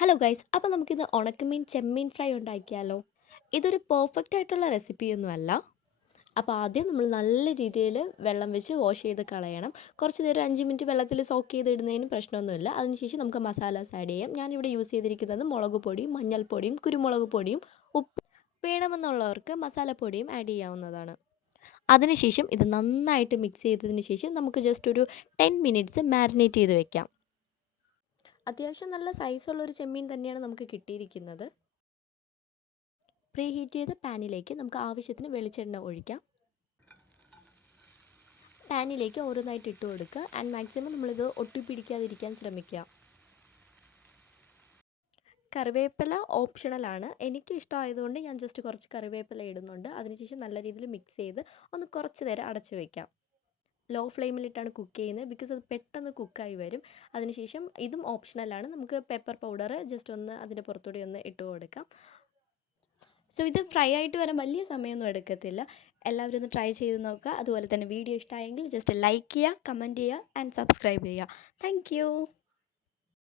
Hello guys, അപ്പോൾ നമുക്കിന്ന് ഉണക്കമീൻ ചെമ്മീൻ ഫ്രൈ ഉണ്ടാക്കിയാലോ? ഇതൊരു പെർഫെക്റ്റ് ആയിട്ടുള്ള റെസിപ്പിയൊന്നും അല്ല. അപ്പോൾ ആദ്യം നമ്മൾ നല്ല രീതിയിൽ വെള്ളം വെച്ച് വാഷ് ചെയ്ത് കളയണം. കുറച്ച് നേരം 5 മിനിറ്റ് വെള്ളത്തിൽ സോക്ക് ചെയ്തിടുന്നതിന് പ്രശ്നമൊന്നുമില്ല. അതിനുശേഷം നമുക്ക് മസാലാസ് ആഡ് ചെയ്യാം. ഞാനിവിടെ യൂസ് ചെയ്തിരിക്കുന്നത് മുളക് പൊടിയും മഞ്ഞൾപ്പൊടിയും കുരുമുളക് പൊടിയും ഉപ്പ്. വേണമെന്നുള്ളവർക്ക് മസാലപ്പൊടിയും ആഡ് ചെയ്യാവുന്നതാണ്. അതിനുശേഷം ഇത് നന്നായിട്ട് മിക്സ് ചെയ്തതിന് ശേഷം നമുക്ക് ജസ്റ്റ് ഒരു 10 മിനിറ്റ്സ് മാരിനേറ്റ് ചെയ്ത് വെക്കാം. അത്യാവശ്യം നല്ല സൈസുള്ളൊരു ചെമ്മീൻ തന്നെയാണ് നമുക്ക് കിട്ടിയിരിക്കുന്നത്. പ്രീ ഹീറ്റ് ചെയ്ത പാനിലേക്ക് നമുക്ക് ആവശ്യത്തിന് വെളിച്ചെണ്ണ ഒഴിക്കാം. പാനിലേക്ക് ഓരോന്നായിട്ട് ഇട്ട് കൊടുക്കുക. ആൻഡ് മാക്സിമം നമ്മളിത് ഒട്ടിപ്പിടിക്കാതിരിക്കാൻ ശ്രമിക്കുക. കറിവേപ്പില ഓപ്ഷണലാണ്. എനിക്ക് ഇഷ്ടമായതുകൊണ്ട് ഞാൻ ജസ്റ്റ് കുറച്ച് കറിവേപ്പില ഇടുന്നുണ്ട്. അതിനുശേഷം നല്ല രീതിയിൽ മിക്സ് ചെയ്ത് ഒന്ന് കുറച്ച് നേരം അടച്ചു വയ്ക്കാം. ലോ ഫ്ലെയിമിലിട്ടാണ് കുക്ക് ചെയ്യുന്നത്, ബിക്കോസ് അത് പെട്ടെന്ന് കുക്കായി വരും. അതിനുശേഷം ഇതും ഓപ്ഷണലാണ്. നമുക്ക് പെപ്പർ പൗഡർ ജസ്റ്റ് ഒന്ന് അതിൻ്റെ പുറത്തൂടെ ഒന്ന് ഇട്ട് കൊടുക്കാം. സോ ഇത് ഫ്രൈ ആയിട്ട് വരാൻ വലിയ സമയമൊന്നും എടുക്കത്തില്ല. എല്ലാവരും ഒന്ന് ട്രൈ ചെയ്ത് നോക്കുക. അതുപോലെ തന്നെ വീഡിയോ ഇഷ്ടമായെങ്കിൽ ജസ്റ്റ് ലൈക്ക് ചെയ്യുക, കമൻറ്റ് ചെയ്യുക ആൻഡ് സബ്സ്ക്രൈബ് ചെയ്യുക. Thank you.